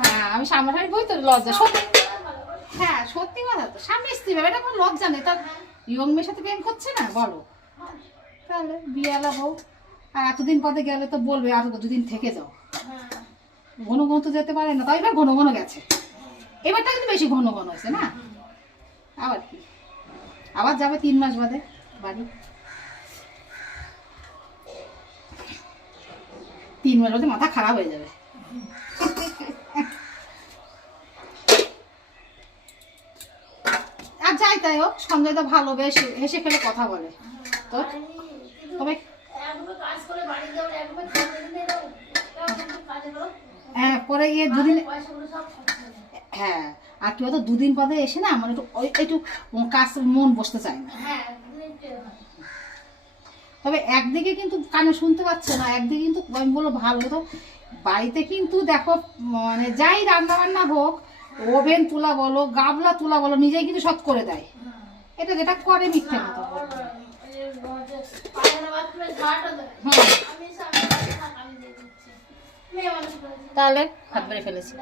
হ্যাঁ আমি সামনাসামনি বই তো লজ্জা সত্যি। হ্যাঁ সত্যি কথা তো, স্বামী স্ত্রী ভাবে এটা কোনো লজ্জা নেই। তার ইয়ং মেয়ের সাথে প্রেম করছে না বলো, তাহলে বিয়ালা হোক। আর এতদিন পরে গেলে তো বলবে আর 2 দিন থেকে যাও। ঘন ঘন তো যেতে পারে না, তাই এবার ঘন ঘন গেছে। এবারটা কিন্তু বেশি ঘন ঘন হয়েছে না। আবার কি, আবার যাবে 3 মাস বাদে বাড়ি। 3 মাস বাদে মাথা খারাপ হয়ে যাবে। আর যাই তাই হোক, সঞ্জয় তো ভালো, বেশ হেসে খেলে কথা বলে তো। তবে হ্যাঁ পরে গিয়ে 2 দিন, হ্যাঁ আর কি বলতো 2 দিন পরে এসে না মানে একটু কাজ মন বসতে চায় না। তবে একদিকে কিন্তু কানে শুনতে পাচ্ছে না, একদিকে কিন্তু আমি বলবো ভালো তো। বাড়িতে কিন্তু দেখো মানে যাই রান্না বান্না হোক, ওভেন তুলা বলো গাবলা তুলা বলো নিজেই কিন্তু সব করে দেয়। এটা যেটা করে মিথ্যে কথা বলবে। তাহলে হাত বেড়ে ফেলেছি।